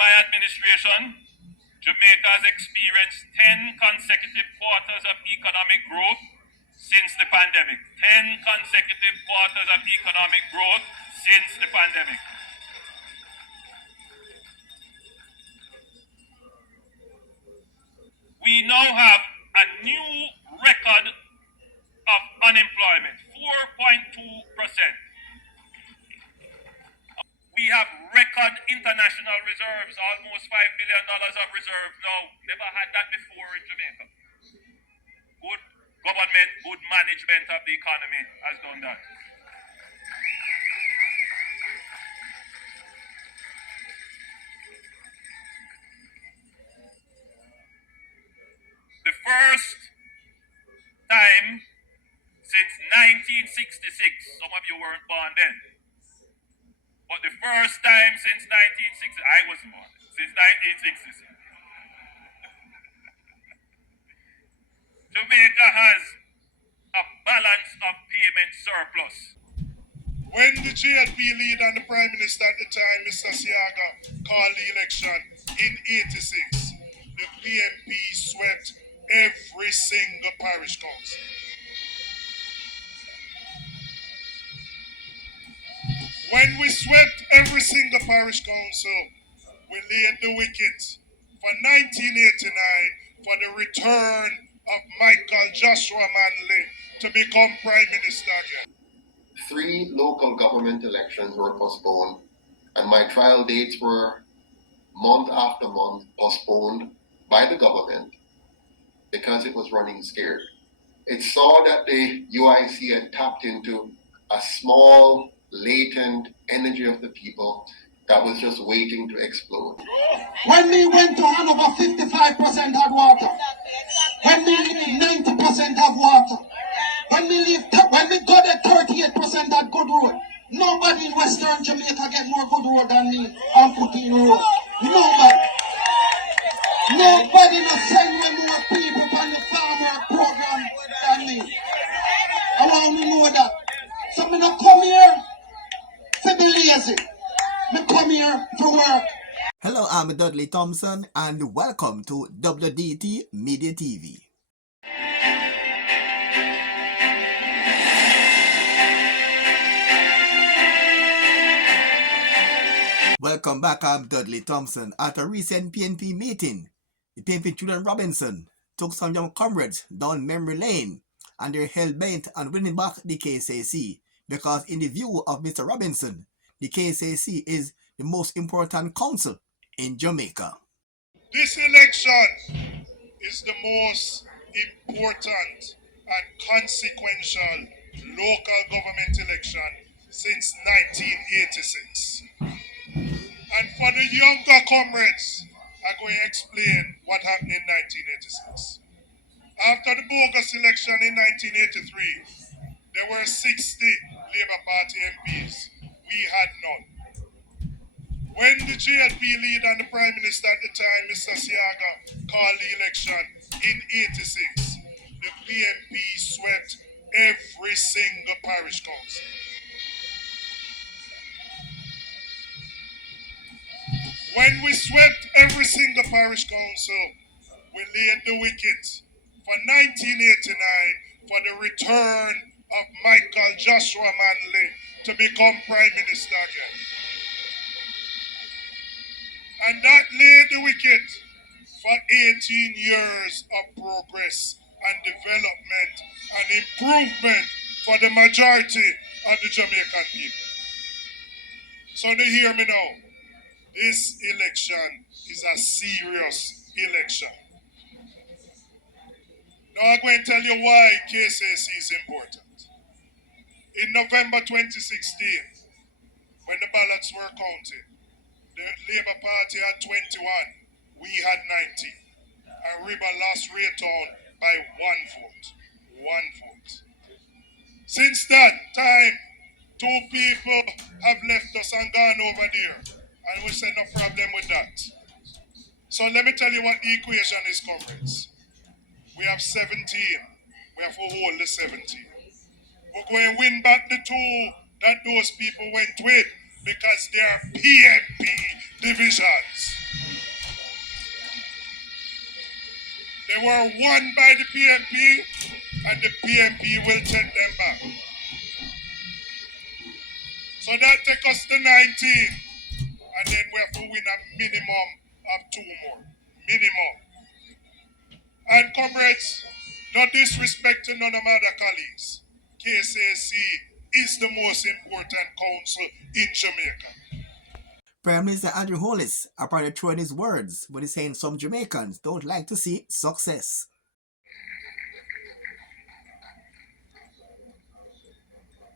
my administration, Jamaica has experienced 10 consecutive quarters of economic growth since the pandemic. 10 consecutive quarters of economic growth since the pandemic. We now have a new record of unemployment, 4.2%. We have record international reserves, almost $5 billion of reserves now. Never had that before in Jamaica. Good government, good management of the economy has done that. The first time since 1966, some of you weren't born then, but the first time since 1960, I wasn't born, since 1966, Jamaica has a balance of payment surplus. When the JLP leader and the Prime Minister at the time, Mr. Siaga, called the election in '86, the PNP swept every single parish council. When we swept every single parish council, we laid the wicket for 1989 for the return of Michael Joshua Manley to become Prime Minister again. 3 local government elections were postponed, and my trial dates were month after month postponed by the government because it was running scared. It saw that the UIC had tapped into a small, latent energy of the people that was just waiting to explode. When we went to Hanover, 55% had water. When we leave, 90% have water. When we got at 38% had good road. Nobody in Western Jamaica get more good road than me on putting road. Nobody. Nobody not send me more people on the farmer program than me. I want to know that. So me not come here to be lazy. Me come here to work. Hello, I'm Dudley Thompson and welcome to WDT Media TV. Welcome back, I'm Dudley Thompson. At a recent PNP meeting, the PNP Julian Robinson took some young comrades down memory lane and they're hell-bent on winning back the KSAC because in the view of Mr. Robinson, the KSAC is the most important council in Jamaica. This election is the most important and consequential local government election since 1986. And for the younger comrades, I'm going to explain what happened in 1986. After the bogus election in 1983, there were 60 Labour Party MPs. We had none. When the JLP leader and the Prime Minister at the time, Mr. Siaga, called the election in '86, the PNP swept every single parish council. When we swept every single parish council, we laid the wicket for 1989 for the return of Michael Joshua Manley to become Prime Minister again. And that laid the wicket for 18 years of progress and development and improvement for the majority of the Jamaican people. So they hear me now. This election is a serious election. Now I'm going to tell you why KSAC is important. In November 2016, when the ballots were counted, the Labour Party had 21, we had 19. And River lost Raytown by 1 vote. 1 vote. Since that time, 2 people have left us and gone over there. And we say no problem with that. So let me tell you what the equation is, comrades. We have 17. We have to hold the 17. We're going to win back the 2 that those people went with because they are PNP divisions. They were won by the PNP, and the PNP will take them back. So that takes us to 19. And then we have to win a minimum of 2 more. Minimum. And comrades, no disrespect to none of my other colleagues. KSAC is the most important council in Jamaica. Prime Minister Andrew Holness apparently throwing his words, but he's saying some Jamaicans don't like to see success.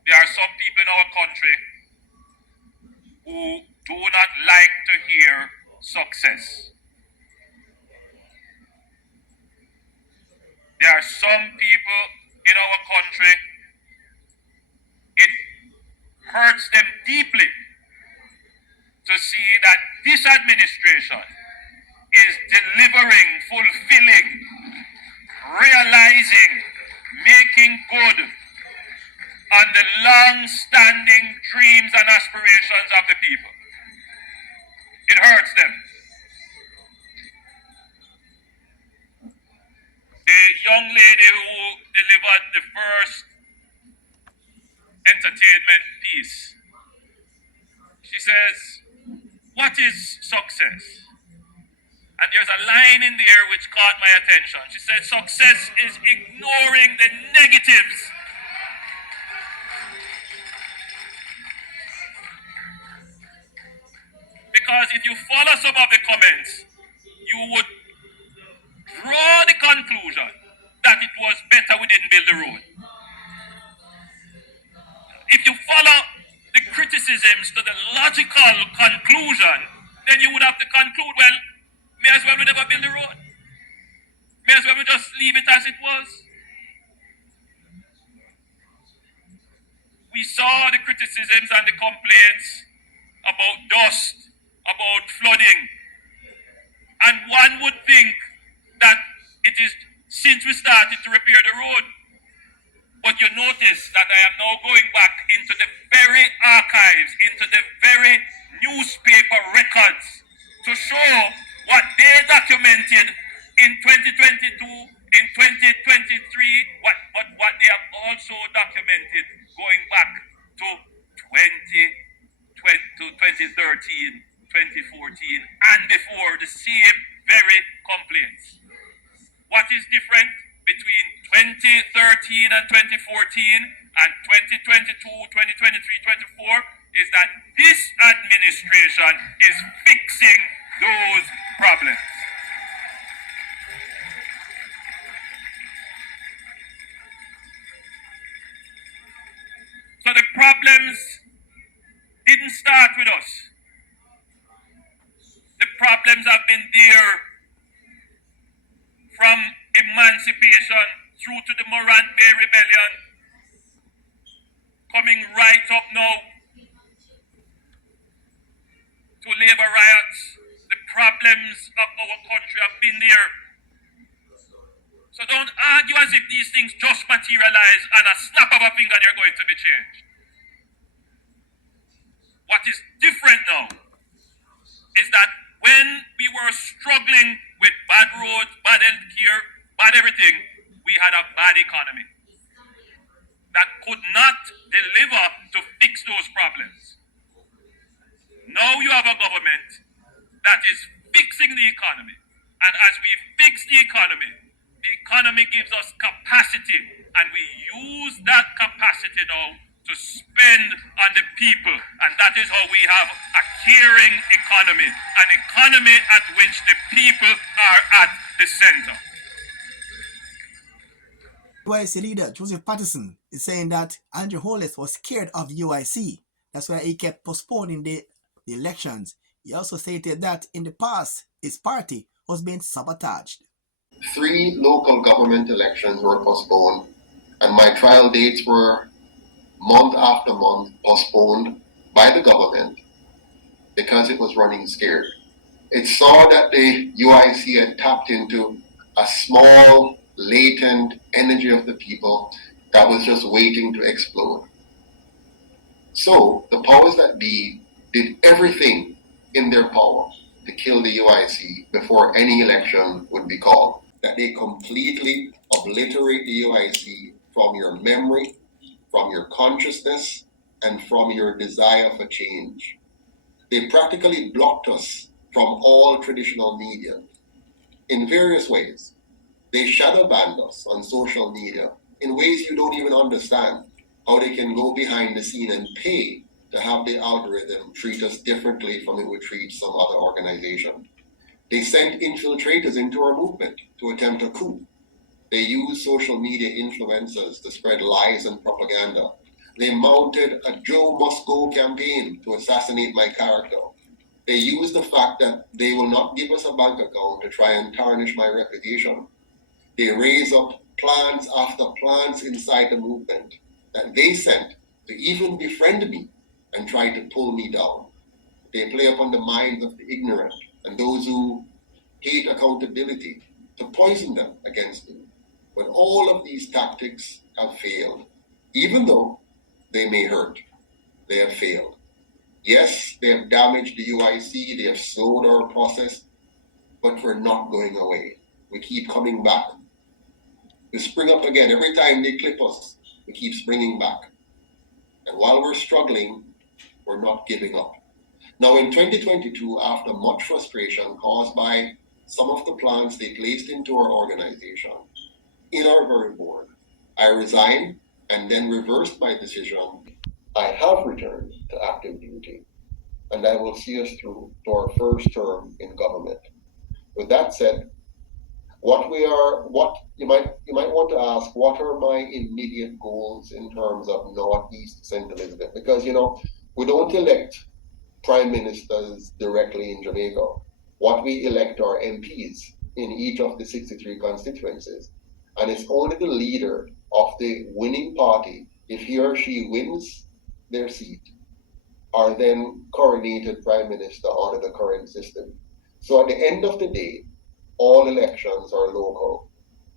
There are some people in our country who do not like to hear success. There are some people in our country, it hurts them deeply to see that this administration is delivering, fulfilling, realizing, making good on the long-standing dreams and aspirations of the people. It hurts them. The young lady who delivered the first entertainment piece, she says, "What is success?" And there's a line in there which caught my attention. She said, "Success is ignoring the negatives." Because if you follow some of the comments, you would draw the conclusion that it was better we didn't build the road. If you follow the criticisms to the logical conclusion, then you would have to conclude, well, may as well we never build the road. May as well we just leave it as it was. We saw the criticisms and the complaints about dust, about flooding. And one would think that it is since we started to repair the road. But you notice that I am now going back into the very archives, into the very newspaper records to show what they documented in 2022, in 2023, what they have also documented going back to 2013, 2014, and before, the same very complaints. What is different between 2013 and 2014 and 2022, 2023, 2024 is that this administration is fixing those problems. So the problems didn't start with us. The problems have been there from emancipation through to the Morant Bay Rebellion, coming right up now to labor riots. The problems of our country have been there. So don't argue as if these things just materialize and a snap of a finger they're going to be changed. What is different now is that when we were struggling with bad roads, bad health care, bad everything, we had a bad economy that could not deliver to fix those problems. Now you have a government that is fixing the economy. And as we fix the economy gives us capacity, and we use that capacity now to spend on the people, and that is how we have a caring economy, an economy at which the people are at the center. UIC leader Joseph Patterson is saying that Andrew Holness was scared of UIC. That's why he kept postponing the elections. He also stated that in the past, his party was being sabotaged. 3 local government elections were postponed, and my trial dates were month after month postponed by the government because it was running scared. It saw that the UIC had tapped into a small, latent energy of the people that was just waiting to explode. So the powers that be did everything in their power to kill the UIC before any election would be called. that they completely obliterate the UIC from your memory, from your consciousness, and from your desire for change. They practically blocked us from all traditional media in various ways. They shadow banned us on social media in ways you don't even understand, how they can go behind the scene and pay to have the algorithm treat us differently from it would treat some other organization. They sent infiltrators into our movement to attempt a coup. They used social media influencers to spread lies and propaganda. They mounted a Joe Must Go campaign to assassinate my character. They used the fact that they will not give us a bank account to try and tarnish my reputation. They raise up plans after plans inside the movement that they sent to even befriend me and try to pull me down. They play upon the minds of the ignorant and those who hate accountability to poison them against me. But all of these tactics have failed. Even though they may hurt, they have failed. Yes, they have damaged the UIC, they have slowed our process, but we're not going away. We keep coming back. We spring up again. Every time they clip us, we keep springing back. And while we're struggling, we're not giving up. Now in 2022, after much frustration caused by some of the plans they placed into our organization, in our very board, I resigned and then reversed my decision. I have returned to active duty, and I will see us through to our first term in government. With that said, what you might want to ask, what are my immediate goals in terms of Northeast St. Elizabeth? Because we don't elect prime ministers directly in Jamaica. What we elect are MPs in each of the 63 constituencies. And it's only the leader of the winning party, if he or she wins their seat, are then coronated prime minister under the current system. So at the end of the day, all elections are local.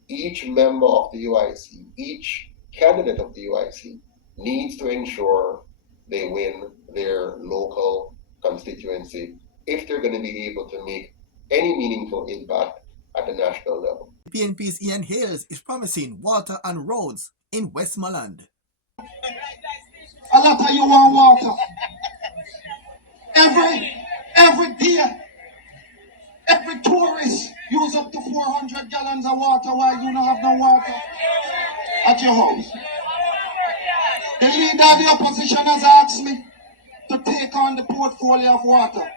Each member of the UIC, each candidate of the UIC needs to ensure they win their local constituency if they're going to be able to make any meaningful impact at the national level. PNP's Ian Hales is promising water and roads in Westmoreland. A lot of you want water. Every day, every tourist use up to 400 gallons of water while you don't have no water at your house. The leader of the opposition has asked me to take on the portfolio of water.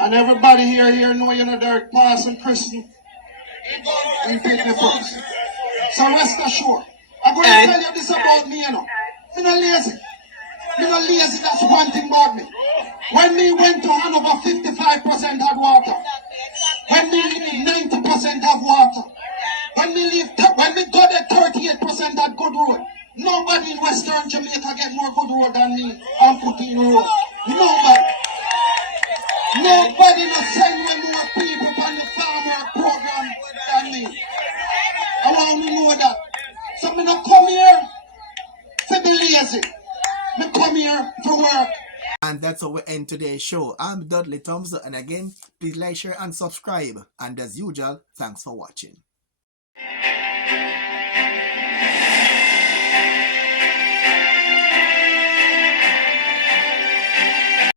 And everybody here know Derek Parson, Christian. We take the first. So rest assured. I'm going to tell you this about me, I'm not lazy. I'm not lazy, that's one thing about me. When we went to Hanover, 55% had water. When we leave, 90% have water. When we got there, 38% had good road. Nobody in Western Jamaica get more good road than me on putting road. Nobody not send me more people on the farmer program than me. I want to know that. So me not come here to be lazy. Me come here to work. And that's how we end today's show. I'm Dudley Thompson, and again, please like, share, and subscribe. And as usual, thanks for watching.